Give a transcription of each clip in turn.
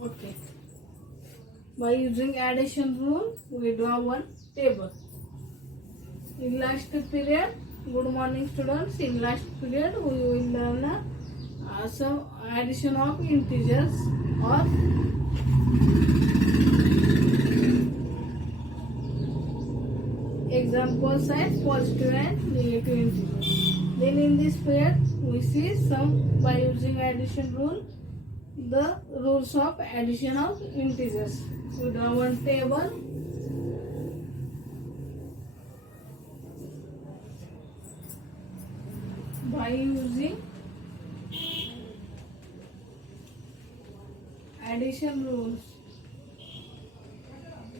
Okay. By using addition rule, we draw one table. In last period, good morning students. In last period, we will learn some addition of integers or examples and positive and negative integers. Then in this period, we see some by using addition rule, the rules of addition of integers. We draw one table. By using addition rules,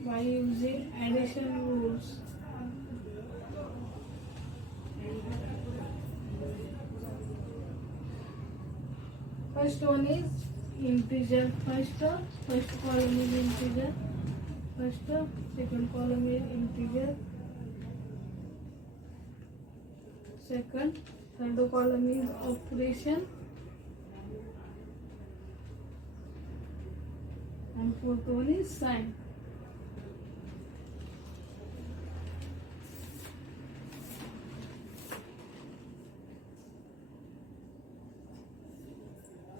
by using addition rules, first one is integer. First column is integer. Second column is integer. Third column is operation, and fourth one is sign.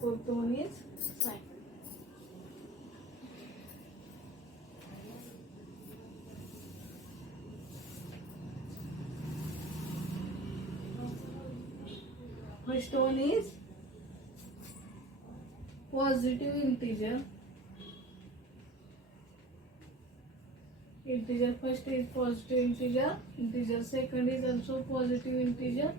Fourth one is sign. First one is positive integer. Integer first is positive integer. Integer second is also positive integer.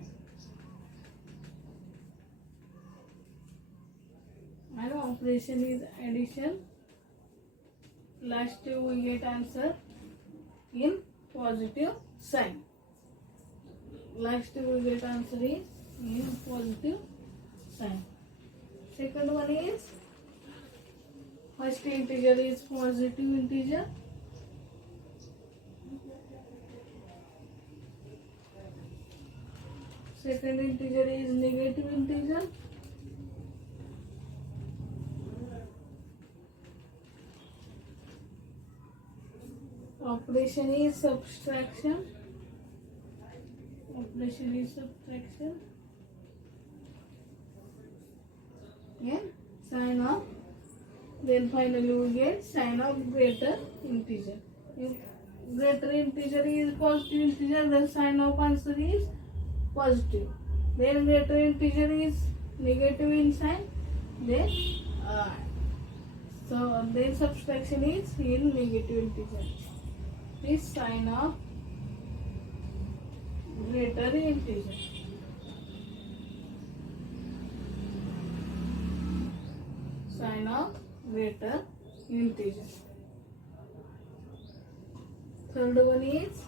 And operation is addition. Last we get answer in positive sign. Last we get answer is in positive sign. Second one is first integer is positive integer. Second integer is negative integer. Operation is subtraction. And sign of. Then finally we get sign of greater integer. If greater integer is positive integer, then sign of answer is positive. Then greater integer is negative in sign. Then then subtraction is in negative integer. This sign of greater integer. Sign of greater integer. Third one is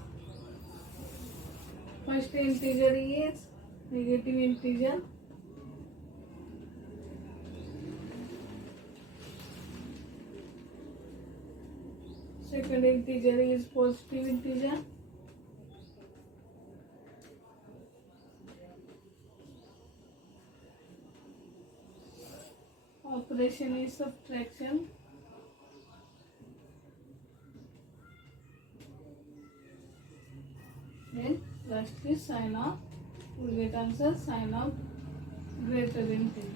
first integer is negative integer. Second integer is positive integer. Operation is subtraction. Then lastly sign of, we get answer sign of greater integer.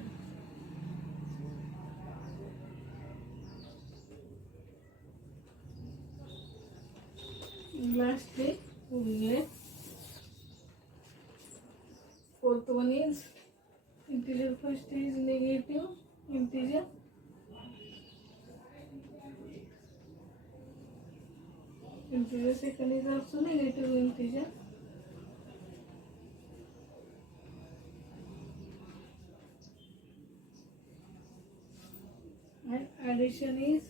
Lastly we get fourth one is integer first is negative integer. Integer second is also negative integer. And addition is,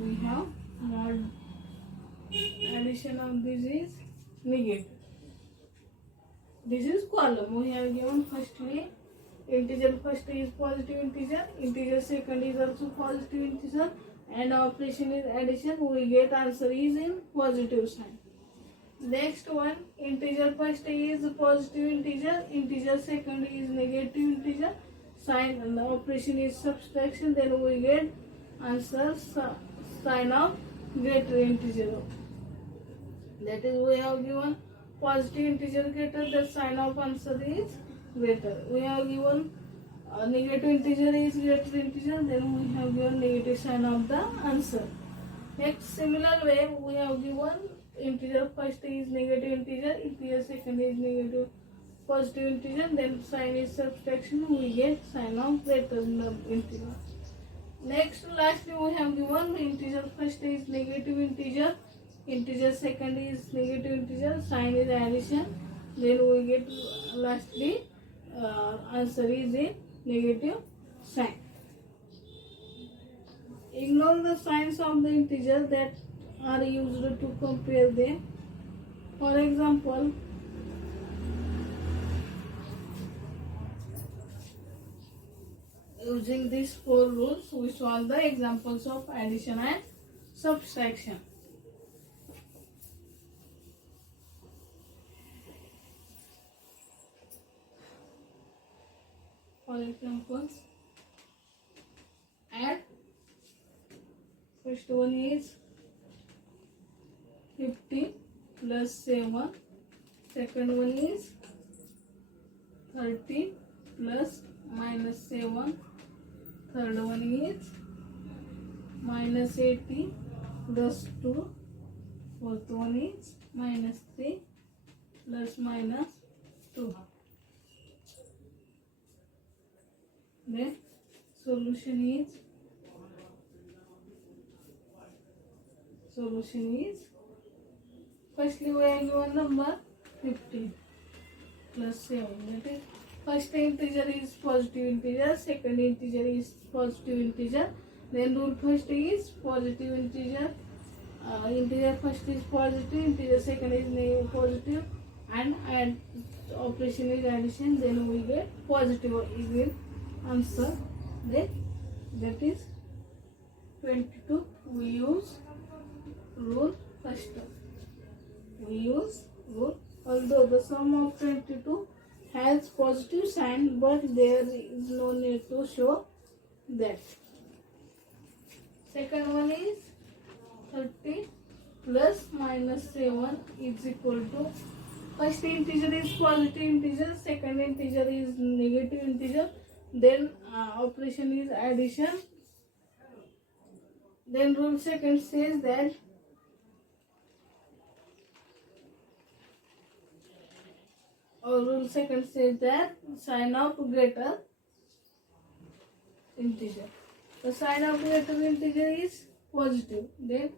we have mod. Addition of this is negative. This is column. We have given firstly integer first is positive integer. Integer second is also positive integer. And operation is addition. We get answer is in positive sign. Next one, integer first is positive integer. Integer second is negative integer. sign and the operation is subtraction, then we get answer sign of greater integer. That is, we have given positive integer greater, the sign of answer is greater. We have given negative integer is greater integer, then we have given negative sign of the answer. Next, similar way, we have given integer first is negative integer second is negative positive integer, then sign is subtraction, we get sign of greater integer. Next, lastly, we have given integer first is negative integer second is negative integer, sign is addition, then we get lastly answer is a negative sign. Ignore the signs of the integer that are used to compare them. For example, using these 4 rules, we solve the examples of addition and subtraction. For example, add. First one is 50 plus 7. Second one is 30 plus minus 7. Third one is minus 80 plus 2. Fourth one is minus 3 plus minus 2. Then solution is firstly we have given number 50 plus 7. That is, first integer is positive integer, second integer is positive integer, then rule first is positive integer, integer first is positive, integer second is positive, and operation is addition, then we get positive again answer. Then that is 22. We use rule first. Although the sum of 22 has positive sign, but there is no need to show that. Second one is 30 plus minus 7 is equal to, first integer is positive integer, second integer is negative integer, then operation is addition. Then rule second says that sign of greater integer. The sign of greater integer is positive. Then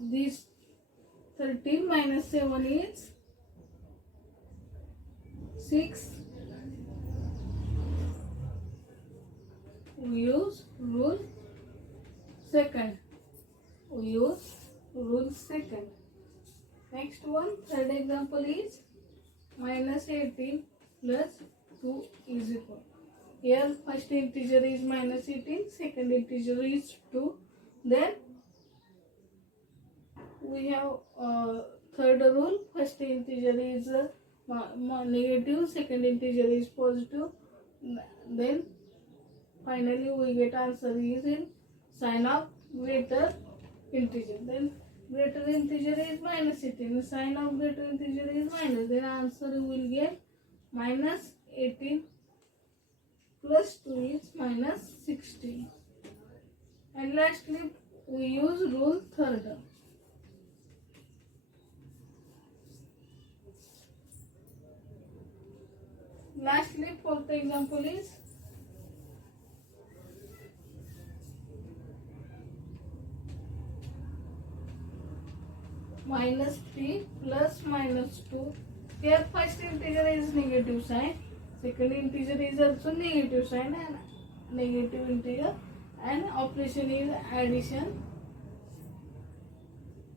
this 30 minus 7 is 6. We use rule second. Next one, third example is minus 18 plus 2 is equal. Here first integer is minus 18, second integer is 2. Then we have third rule, first integer is negative, second integer is positive. Then finally we get answer is in sign of greater integer. Then greater integer is minus 18. The sign of greater integer is minus. Then answer you will get minus 18 plus 2 is minus 16. And lastly we use rule third. Lastly, fourth example is minus 3 plus minus 2. Here first integer is negative sign, second integer is also negative sign and negative integer, and operation is addition.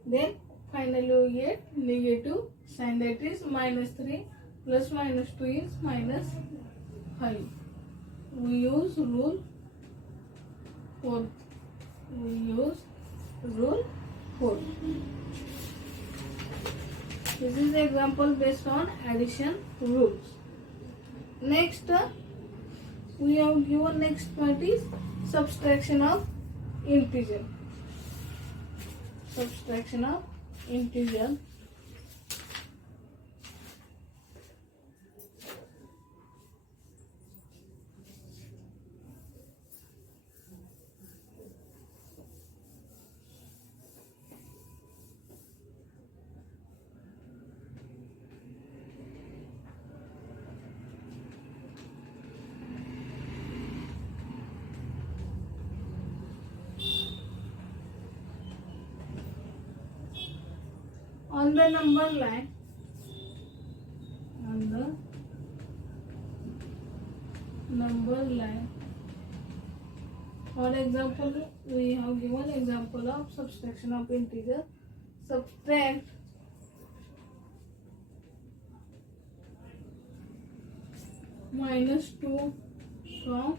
Then finally we get negative sign, that is minus 3 plus minus 2 is minus 5. We use rule 4. This is the example based on addition rules. Next, we have given next part is subtraction of integer. Subtraction of integer. On the number line, for example, we have given example of subtraction of integer. Subtract -2 from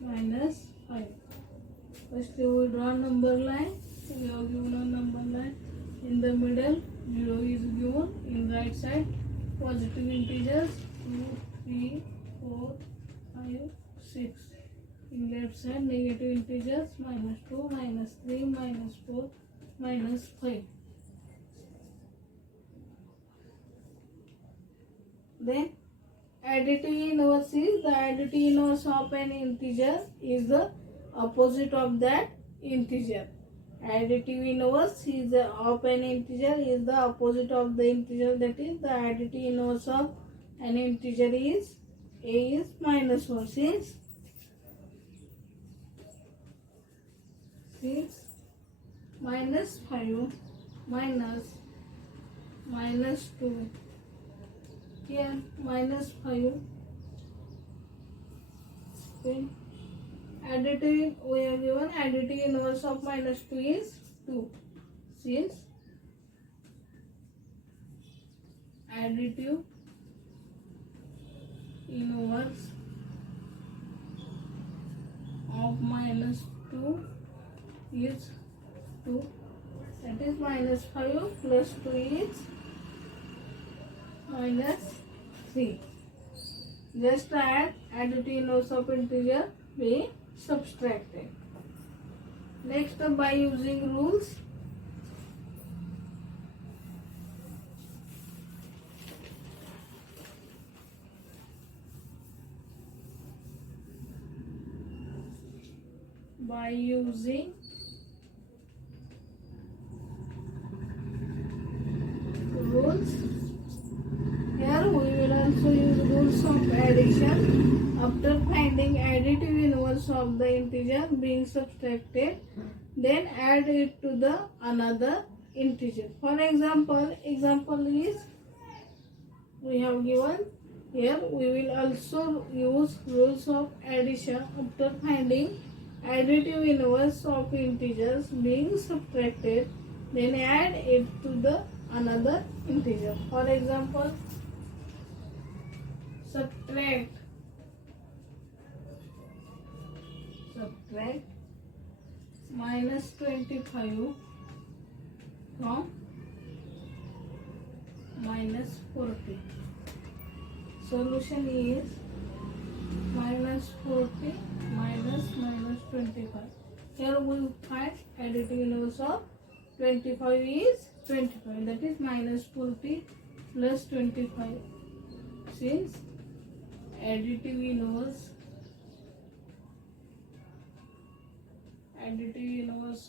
-5. First we draw number line. We have given a number line. In the middle 0 is given. In right side positive integers 2, 3, 4, 5, 6. In left side negative integers -2, -3, -4, -5. Then additive inverse is the additive inverse of an integer is the opposite of that integer. Additive inverse is of an integer is the opposite of the integer, that is the additive inverse of an integer is a is -1. Since -5 -2 here -5. Okay. Additive, we have given additive inverse of -2 is 2. Since additive inverse of -2 is 2, that is -5 plus 2 is -3. Just add additive inverse of integer, we subtracted. Next, by using rules, rules, here we will also use rules of addition. After finding additive inverse of the integer being subtracted, then add it to the another integer. For example is we have given here. We will also use rules of addition. After finding additive inverse of integers being subtracted, then add it to the another integer. For example, subtract -25 from -40. Solution is -40 -25. Here we find additive inverse of 25 is 25, that is -40 plus 25. Since additive inverse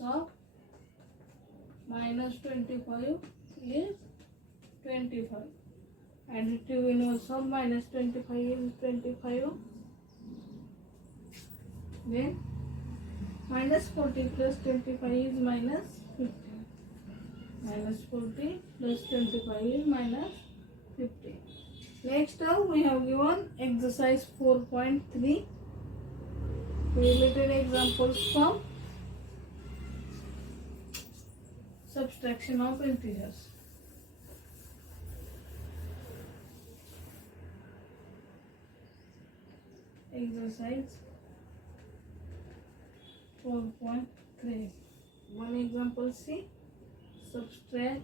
of -25 is 25. Additive inverse of -25 is 25. Then -40 plus 25 is -50. -40 plus 25 is -50. Next we have given exercise 4.3 related examples from subtraction of integers. Exercise 4.3. One example C. Subtract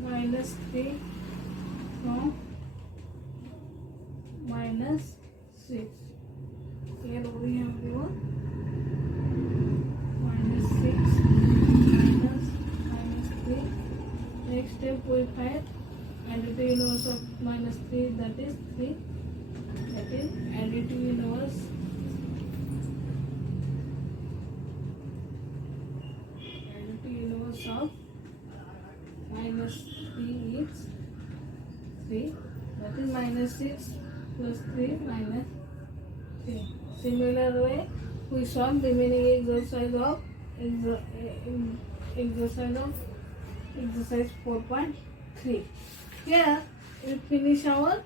-3 from minus 6. Here we have given minus 6 minus 3. Next step we find additive inverse of minus 3, that is 3. That is additive inverse of minus 3 is 3. That is minus 6 plus 3 minus 3. Similar way, we solve the remaining exercise of exercise 4.3. Here we finish our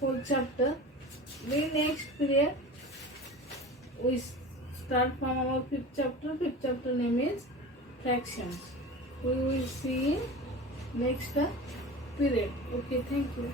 whole chapter. The next period we start from our fifth chapter. Fifth chapter name is fractions. We will see in next period. Okay, thank you.